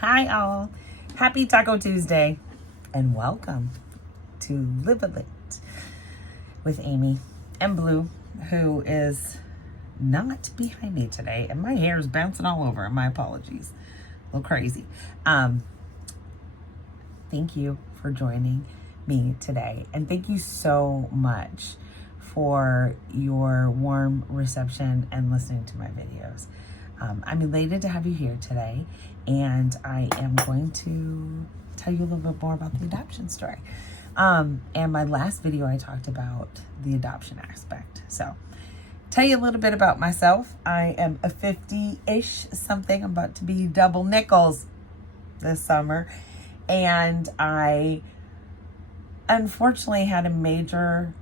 Hi all. Happy Taco Tuesday and welcome to Live a Lit with Amy and Blue, who is not behind me today, and my hair is bouncing all over. My apologies. A little crazy. Thank you for joining me today, and thank you so much for your warm reception and listening to my videos. I'm elated to have you here today, and I am going to tell you a little bit more about the adoption story. And my last video, I talked about the adoption aspect. So, tell you a little bit about myself. I am a 50-ish something. I'm about to be double nickels this summer. And I unfortunately had a major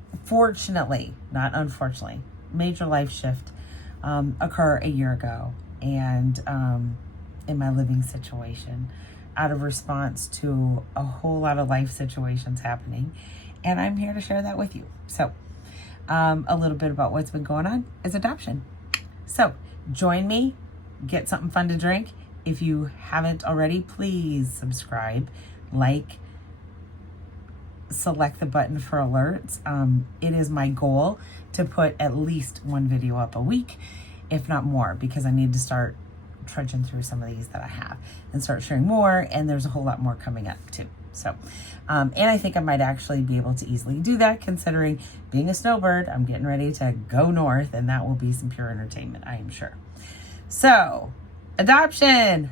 life shift occur a year ago. And in my living situation, out of response to a whole lot of life situations happening. And I'm here to share that with you. So, a little bit about what's been going on is adoption. So, join me, get something fun to drink. If you haven't already, please subscribe, like, select the button for alerts. It is my goal to put at least one video up a week, if not more, because I need to start trudging through some of these that I have and start sharing more, and there's a whole lot more coming up too. So, and I think I might actually be able to easily do that, considering being a snowbird, I'm getting ready to go north, and that will be some pure entertainment, I am sure. So, adoption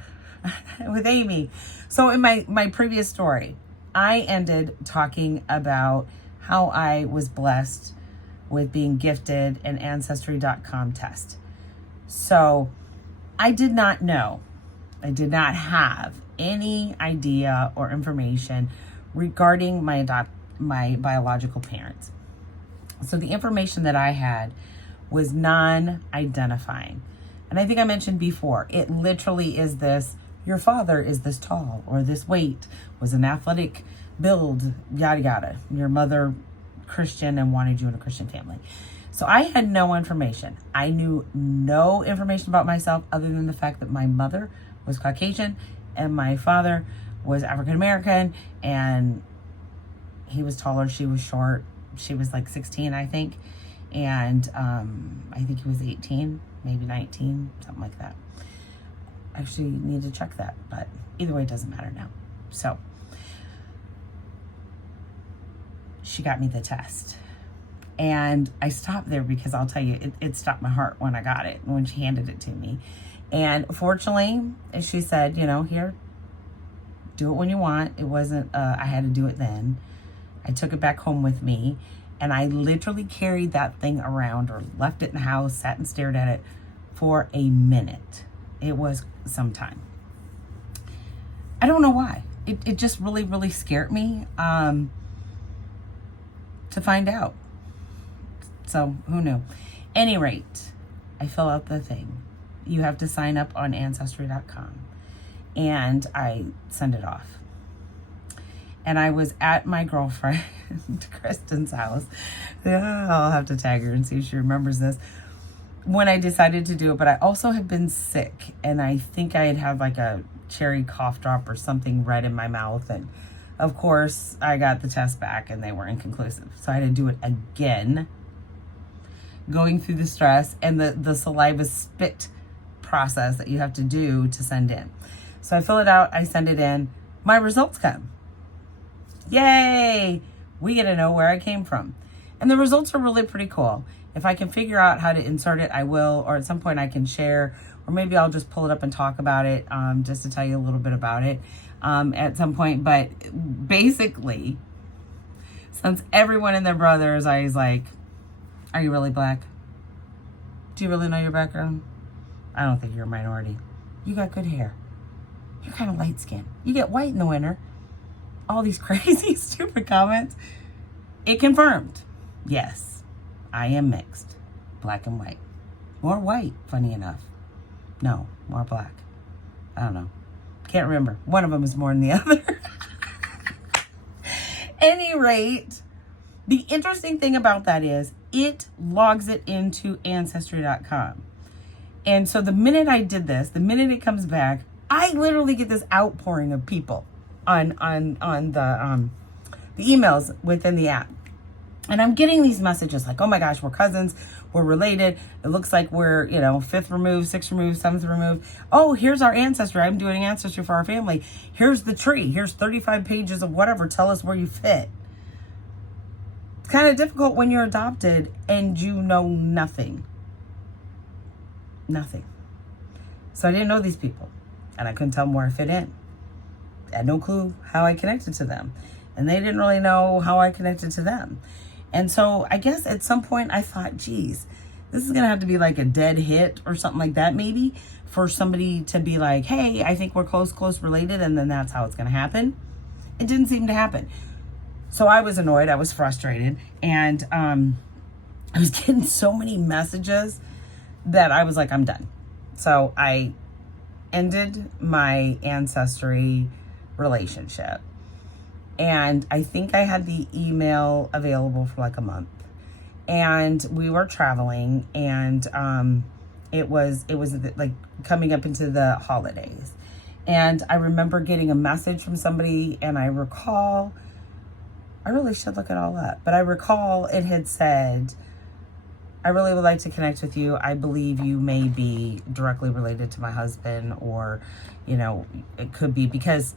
with Amy. So in my previous story, I ended talking about how I was blessed with being gifted an Ancestry.com test. So I did not have any idea or information regarding my biological parents. So the information that I had was non-identifying. And I think I mentioned before, it literally is this: your father is this tall or this weight, was an athletic build, yada yada. Your mother Christian and wanted you in a Christian family. So I had no information. I knew no information about myself other than the fact that my mother was Caucasian and my father was African American, and he was taller, she was short. She was like 16, I think. And I think he was 18, maybe 19, something like that. Actually need to check that, but either way, it doesn't matter now. So she got me the test, and I stopped there because I'll tell you, it stopped my heart when I got it, when she handed it to me. And fortunately, she said, here, do it when you want. It wasn't, I had to do it then. I took it back home with me, and I literally carried that thing around, or left it in the house, sat and stared at it for a minute. It was some time. I don't know why. It just really, really scared me to find out. So who knew? Any rate, I fill out the thing. You have to sign up on Ancestry.com. And I send it off. And I was at my girlfriend, Kristen's house. I'll have to tag her and see if she remembers this, when I decided to do it. But I also had been sick, and I think I had like a cherry cough drop or something red in my mouth. And of course, I got the test back and they were inconclusive. So I had to do it again, going through the stress and the saliva spit process that you have to do to send in. So I fill it out, I send it in, my results come. Yay! We get to know where I came from. And the results are really pretty cool. If I can figure out how to insert it, I will, or at some point I can share, or maybe I'll just pull it up and talk about it, just to tell you a little bit about it at some point. But basically, since everyone and their brother is always like, are you really black? Do you really know your background? I don't think you're a minority. You got good hair. You're kind of light skinned. You get white in the winter. All these crazy, stupid comments. It confirmed. Yes, I am mixed. Black and white. More white, funny enough. No, more black. I don't know. Can't remember. One of them is more than the other. Any rate, the interesting thing about that is it logs it into Ancestry.com. And so the minute I did this, the minute it comes back, I literally get this outpouring of people on the emails within the app. And I'm getting these messages like, oh my gosh, we're cousins, we're related. It looks like we're, fifth removed, sixth removed, seventh removed. Oh, here's our ancestry. I'm doing ancestry for our family. Here's the tree. Here's 35 pages of whatever. Tell us where you fit. It's kind of difficult when you're adopted and you know nothing. Nothing. So I didn't know these people and I couldn't tell them where I fit in. I had no clue how I connected to them. And they didn't really know how I connected to them. And so I guess at some point I thought, geez, this is going to have to be like a dead hit or something like that, maybe, for somebody to be like, hey, I think we're close related. And then that's how it's going to happen. It didn't seem to happen. So I was annoyed. I was frustrated. And I was getting so many messages that I was like, I'm done. So I ended my ancestry relationship. And I think I had the email available for like a month. And we were traveling, and it was like coming up into the holidays. And I remember getting a message from somebody, and I really should look it all up, but I recall it had said, I really would like to connect with you. I believe you may be directly related to my husband, or, it could be, because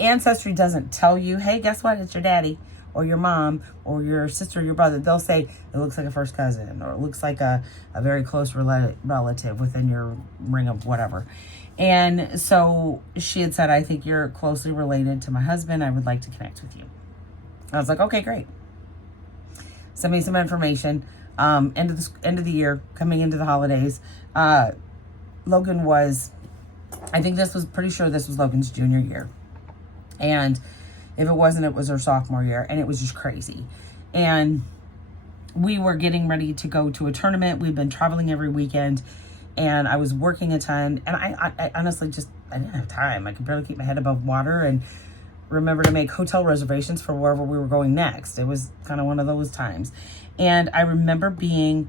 Ancestry doesn't tell you, hey, guess what? It's your daddy or your mom or your sister or your brother. They'll say it looks like a first cousin, or it looks like a very close relative within your ring of whatever. And so she had said, I think you're closely related to my husband. I would like to connect with you. I was like, okay, great. Send me some information. End of the year, coming into the holidays. Logan was, pretty sure this was Logan's junior year. And if it wasn't, it was her sophomore year, and it was just crazy. And we were getting ready to go to a tournament. We've been traveling every weekend, and I was working a ton. And I honestly I didn't have time. I could barely keep my head above water and remember to make hotel reservations for wherever we were going next. It was kind of one of those times. And I remember we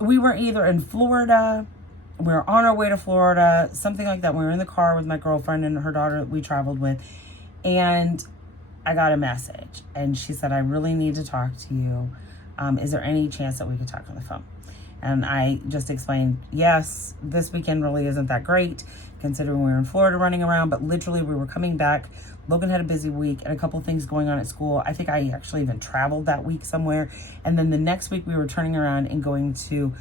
were either in Florida, we were on our way to Florida, something like that. We were in the car with my girlfriend and her daughter that we traveled with. And I got a message, and she said, I really need to talk to you. Is there any chance that we could talk on the phone? And I just explained, yes, this weekend really isn't that great, considering we were in Florida running around, but literally we were coming back. Logan had a busy week and a couple of things going on at school. I think I actually even traveled that week somewhere. And then the next week we were turning around and going to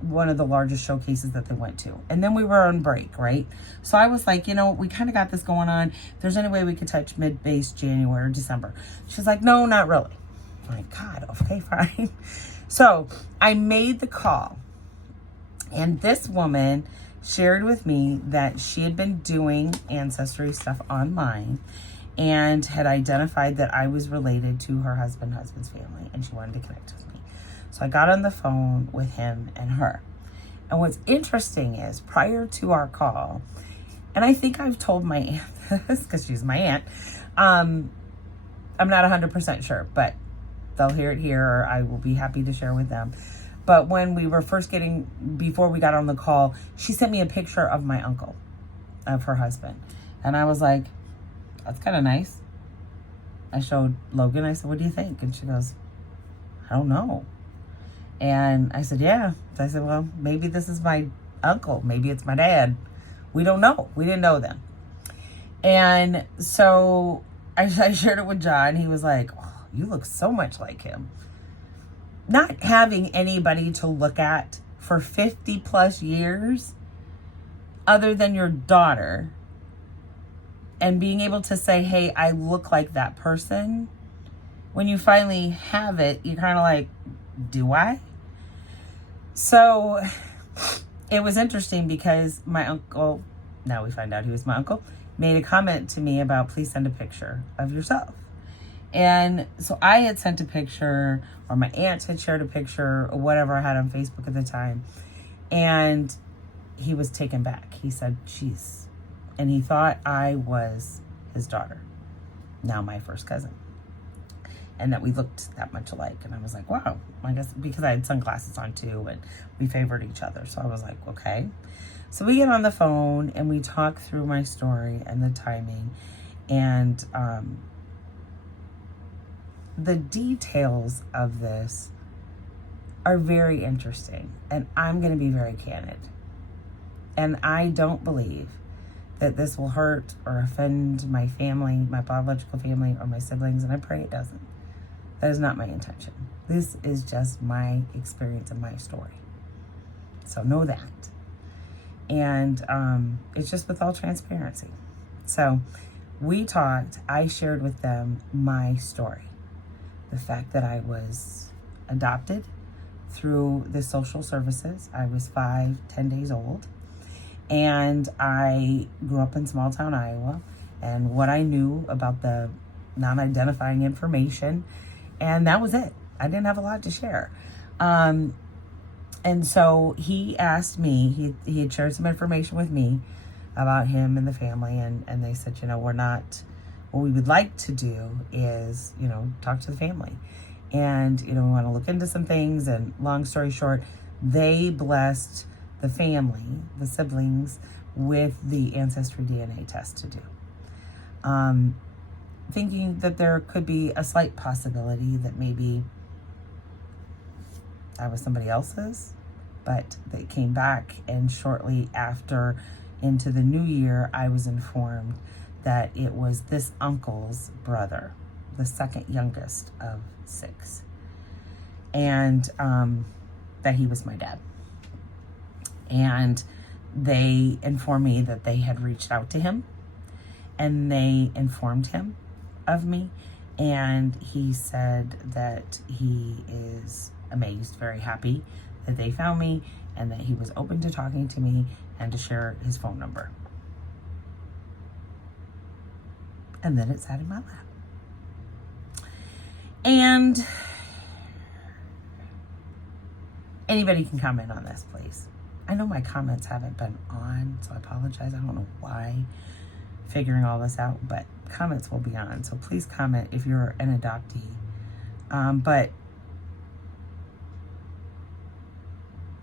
one of the largest showcases that they went to. And then we were on break, right? So I was like, we kind of got this going on. If there's any way we could touch mid-base January or December. She's like, no, not really. I'm like, God, okay, fine. So I made the call, and this woman shared with me that she had been doing ancestry stuff online and had identified that I was related to her husband's family, and she wanted to connect with me. So I got on the phone with him and her. And what's interesting is, prior to our call, and I think I've told my aunt this because she's my aunt, I'm not 100% sure, but they'll hear it here, or I will be happy to share with them. But when we were before we got on the call, she sent me a picture of my uncle, of her husband. And I was like, that's kind of nice. I showed Logan, I said, what do you think? And she goes, I don't know. And I said, yeah. So I said, well, maybe this is my uncle. Maybe it's my dad. We don't know. We didn't know them. And so I shared it with John. He was like, oh, you look so much like him. Not having anybody to look at for 50 plus years other than your daughter, and being able to say, hey, I look like that person. When you finally have it, you're kind of like, do I? So it was interesting because my uncle, now we find out he was my uncle, made a comment to me about, please send a picture of yourself. And so I had sent a picture, or my aunt had shared a picture, or whatever I had on Facebook at the time. And he was taken back. He said, geez. And he thought I was his daughter, now my first cousin. and that we looked that much alike. And I was like, wow, I guess because I had sunglasses on too, and we favored each other. So I was like, okay. So we get on the phone and we talk through my story and the timing, and the details of this are very interesting, and I'm going to be very candid. And I don't believe that this will hurt or offend my family, my biological family, or my siblings, and I pray it doesn't. That is not my intention. This is just my experience and my story. So know that. And it's just with all transparency. So we talked, I shared with them my story. The fact that I was adopted through the social services. I was 10 days old. And I grew up in small town Iowa, and what I knew about the non-identifying information, and that was it. I didn't have a lot to share. And so he asked me, he had shared some information with me about him and the family, and they said, what we would like to do is, talk to the family. And, we want to look into some things, and long story short, they blessed the family, the siblings, with the Ancestry DNA test to do. Thinking that there could be a slight possibility that maybe I was somebody else's, but they came back, and shortly after, into the new year, I was informed that it was this uncle's brother, the second youngest of 6, and that he was my dad. And they informed me that they had reached out to him, and they informed him of me, and he said that he is amazed, very happy that they found me, and that he was open to talking to me and to share his phone number. And then it sat in my lap. And anybody can comment on this, please. I know my comments haven't been on, so I apologize. I don't know why, figuring all this out, but comments will be on. So please comment if you're an adoptee. But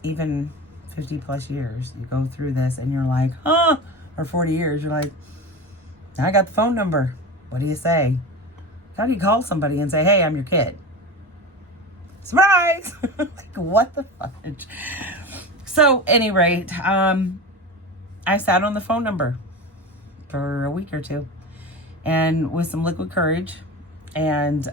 even 50 plus years, you go through this and you're like, or 40 years, you're like, I got the phone number. What do you say? How do you call somebody and say, hey, I'm your kid? Surprise! Like, what the fudge? So, any rate, I sat on the phone number for a week or two, and with some liquid courage and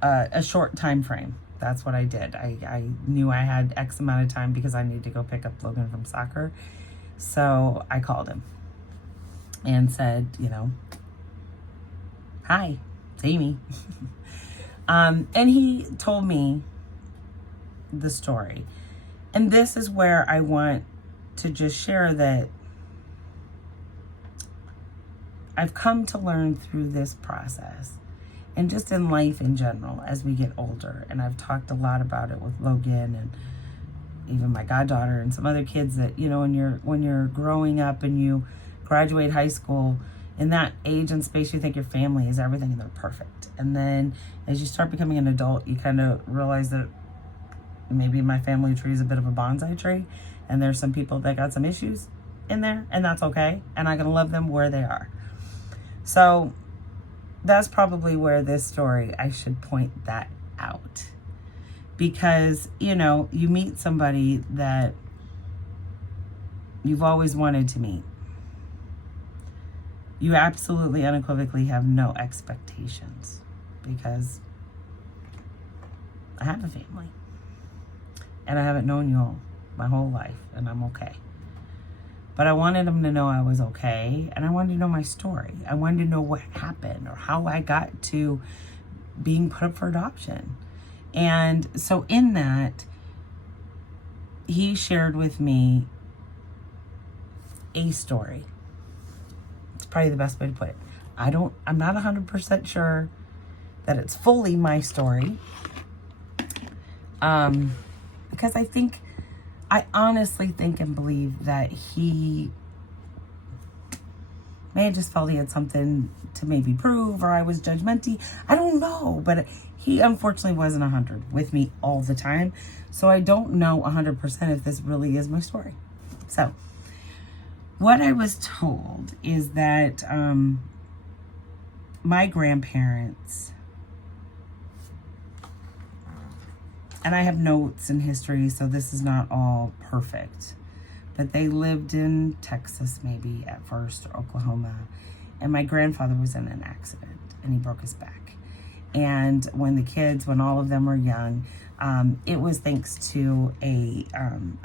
a short time frame. That's what I did. I knew I had X amount of time because I needed to go pick up Logan from soccer. So I called him and said, hi, it's Amy. And he told me the story. And this is where I want to just share that I've come to learn through this process, and just in life in general as we get older. And I've talked a lot about it with Logan and even my goddaughter and some other kids that, when you're growing up and you graduate high school, in that age and space, you think your family is everything and they're perfect. And then as you start becoming an adult, you kind of realize that maybe my family tree is a bit of a bonsai tree, and there's some people that got some issues in there, and that's okay. And I'm going to love them where they are. So that's probably where this story, I should point that out. Because, you meet somebody that you've always wanted to meet. You absolutely unequivocally have no expectations, because I have a family. And I haven't known you all my whole life, and I'm okay. But I wanted them to know I was okay, and I wanted to know my story. I wanted to know what happened or how I got to being put up for adoption. And so in that, he shared with me a story. It's probably the best way to put it. I'm not 100% sure that it's fully my story. Because I honestly think and believe that he May have just felt he had something to maybe prove, or I was judgmental. I don't know, but he unfortunately wasn't 100 with me all the time. So I don't know 100% if this really is my story. So what I was told is that my grandparents, and I have notes and history, so this is not all perfect, but they lived in Texas maybe at first, or Oklahoma, and my grandfather was in an accident and he broke his back. And when all of them were young, it was thanks to a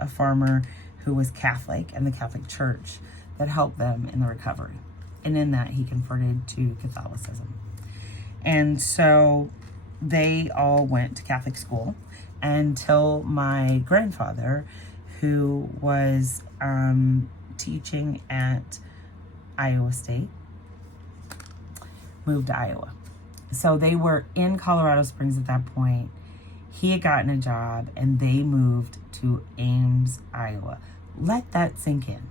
farmer who was Catholic and the Catholic Church that helped them in the recovery. And in that, he converted to Catholicism. And so they all went to Catholic school until my grandfather, who was teaching at Iowa State, moved to Iowa. So they were in Colorado Springs at that point. He had gotten a job and they moved to Ames, Iowa. Let that sink in.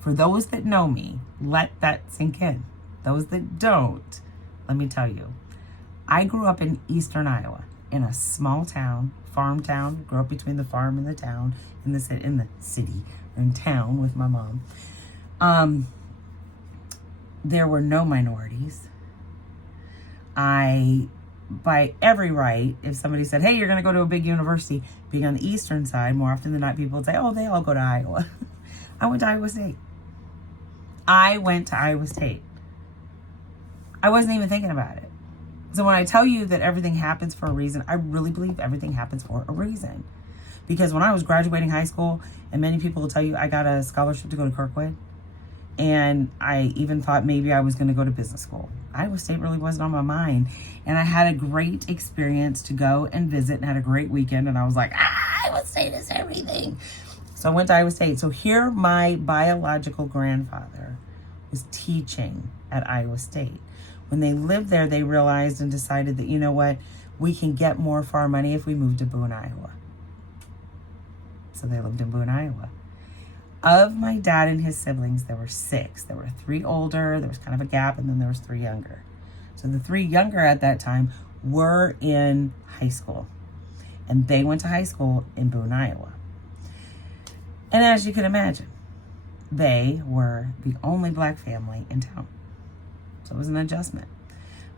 For those that know me, let that sink in. Those that don't, let me tell you, I grew up in eastern Iowa in a small town, farm town. Grew up between the farm and the town, in the city, or in town with my mom. There were no minorities. By every right, if somebody said, hey, you're going to go to a big university, being on the eastern side, more often than not, people would say, oh, they all go to Iowa. I went to Iowa State. I wasn't even thinking about it. So when I tell you that everything happens for a reason, I really believe everything happens for a reason. Because when I was graduating high school, and many people will tell you I got a scholarship to go to Kirkwood, and I even thought maybe I was going to go to business school. Iowa State really wasn't on my mind. And I had a great experience to go and visit and had a great weekend. And I was like, Iowa State is everything. So I went to Iowa State. So here my biological grandfather was teaching at Iowa State. When they lived there, they realized and decided that, you know what, we can get more for our money if we move to Boone, Iowa. So they lived in Boone, Iowa. Of my dad and his siblings, there were 6. There were 3 older, there was kind of a gap, and then there was 3 younger. So the 3 younger at that time were in high school. And they went to high school in Boone, Iowa. And as you can imagine, they were the only black family in town. So it was an adjustment.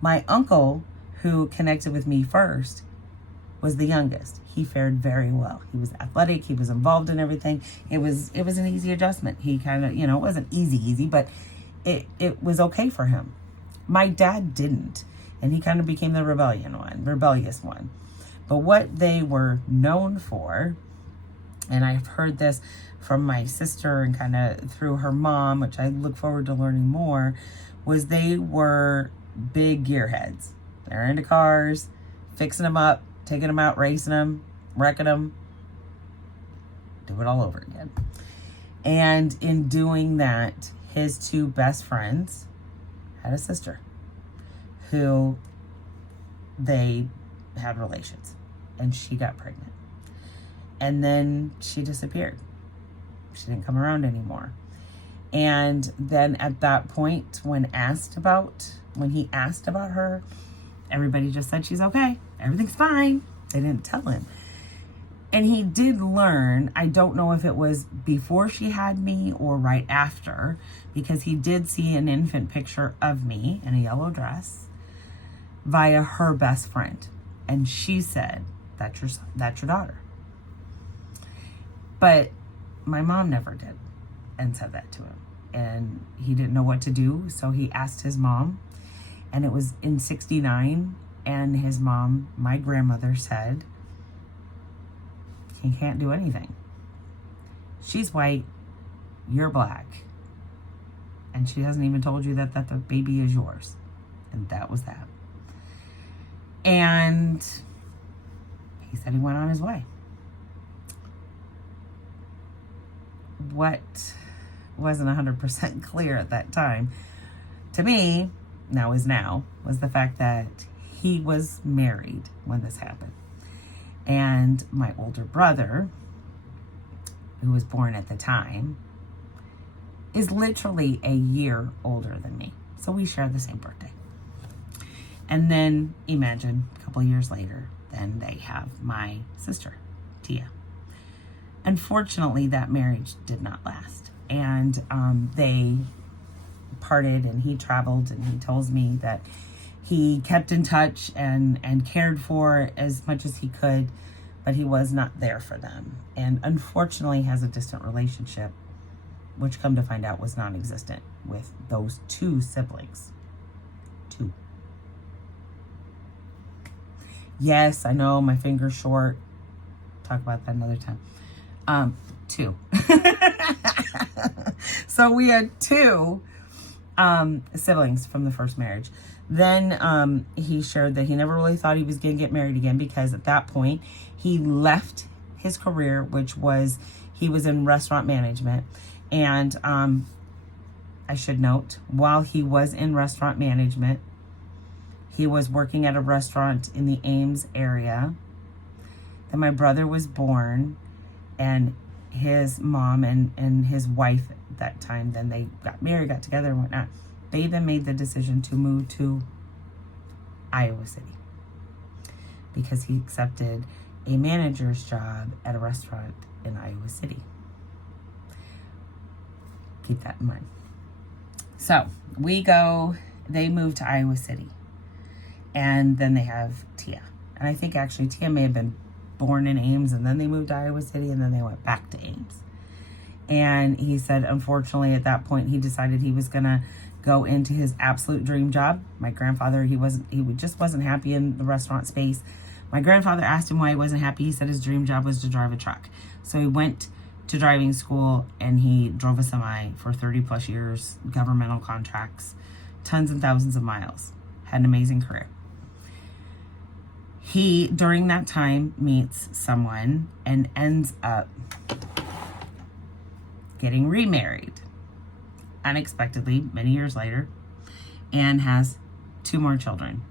My uncle, who connected with me first, was the youngest. He fared very well. He was athletic. He was involved in everything. It was an easy adjustment. He kind of, it wasn't easy, but it was okay for him. My dad didn't, and he kind of became the rebellious one. But what they were known for, and I've heard this from my sister and kind of through her mom, which I look forward to learning more, was they were big gearheads. They're into cars, fixing them up, taking them out, racing them, wrecking them, do it all over again. And in doing that, his 2 best friends had a sister who they had relations, and she got pregnant. And then she disappeared. She didn't come around anymore. And then at that point, when he asked about her, everybody just said she's okay. Everything's fine. They didn't tell him. And he did learn, I don't know if it was before she had me or right after, because he did see an infant picture of me in a yellow dress via her best friend. And she said, that's your daughter. But my mom never did and said that to him. And he didn't know what to do, so he asked his mom. And it was in 1969, and his mom, my grandmother, said, he can't do anything. She's white, you're black. And she hasn't even told you that the baby is yours. And that was that. And he said he went on his way. What wasn't 100% clear at that time, to me, was the fact that he was married when this happened. And my older brother, who was born at the time, is literally a year older than me. So we share the same birthday. And then imagine a couple years later, then they have my sister, Tia. Unfortunately, that marriage did not last. And they parted, and he traveled, and he tells me that he kept in touch and cared for as much as he could, but he was not there for them. And unfortunately has a distant relationship, which come to find out was non-existent with those two siblings. Two. Yes, I know my finger's short. Talk about that another time. Two. So we had two siblings from the first marriage. Then he shared that he never really thought he was going to get married again, because at that point he left his career, which was he was in restaurant management. And I should note, while he was in restaurant management, he was working at a restaurant in the Ames area. Then my brother was born, and his mom and his wife at that time, then they got married, got together and whatnot. They then made the decision to move to Iowa City because he accepted a manager's job at a restaurant in Iowa City. Keep that in mind. So they moved to Iowa City, and then they have Tia. And I think actually Tia may have been born in Ames, and then they moved to Iowa City, and then they went back to Ames. And he said, unfortunately, at that point, he decided he was going to go into his absolute dream job. My grandfather, he just wasn't happy in the restaurant space. My grandfather asked him why he wasn't happy. He said his dream job was to drive a truck. So he went to driving school, and he drove a semi for 30 plus years, governmental contracts, tons and thousands of miles. Had an amazing career. He, during that time, meets someone and ends up getting remarried unexpectedly many years later, and has two more children,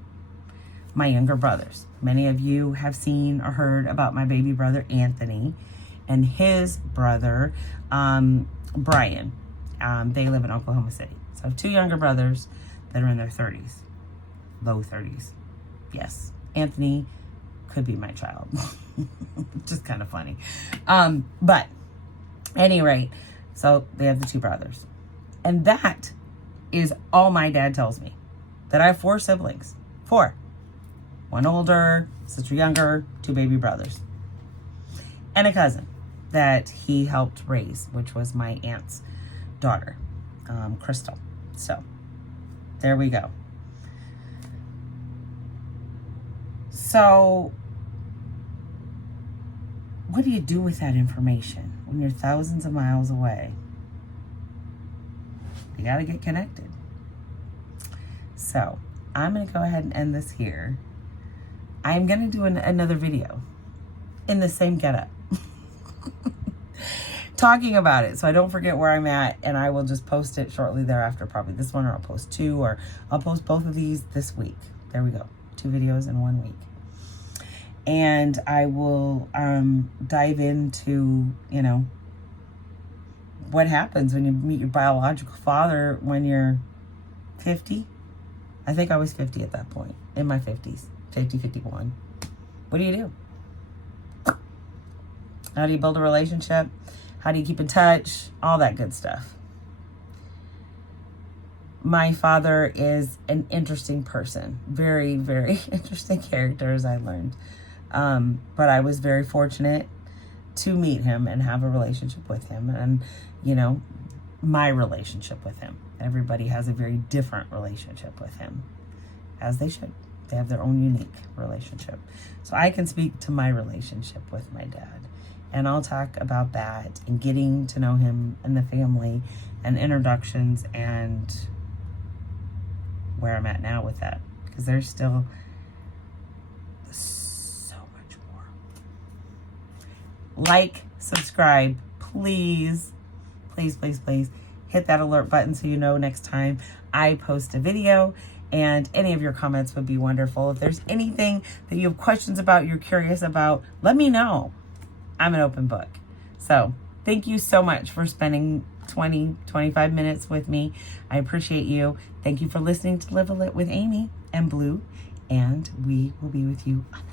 my younger brothers. Many of you have seen or heard about my baby brother Anthony and his brother Brian. They live in Oklahoma City. So I have two younger brothers that are in their 30s, low 30s. Yes, Anthony could be my child. Just kind of funny. But at any rate, so they have the two brothers. And that is all my dad tells me. That I have four siblings. Four. One older, sister younger, two baby brothers. And a cousin that he helped raise, which was my aunt's daughter, Crystal. So, there we go. So, what do you do with that information when you're thousands of miles away? You got to get connected. So, I'm going to go ahead and end this here. I'm going to do another video in the same getup. Talking about it, so I don't forget where I'm at, and I will just post it shortly thereafter, probably this one, or I'll post two, or I'll post both of these this week. There we go. 2 videos in 1 week. And I will dive into, what happens when you meet your biological father when you're 50. I think I was 50 at that point, in my 50s, 50, 51. What do you do? How do you build a relationship? How do you keep in touch? All that good stuff. My father is an interesting person. Very, very interesting character, as I learned. But I was very fortunate to meet him and have a relationship with him. And, my relationship with him. Everybody has a very different relationship with him, as they should. They have their own unique relationship. So I can speak to my relationship with my dad. And I'll talk about that and getting to know him and the family and introductions and where I'm at now with that. Because there's still so much more. Like, subscribe, please. Please, please, please. Hit that alert button so you know next time I post a video. And any of your comments would be wonderful. If there's anything that you have questions about, you're curious about, let me know. I'm an open book. So thank you so much for spending 25 minutes with me. I appreciate you. Thank you for listening to Live a Lit with Amy and Blue, and we will be with you on the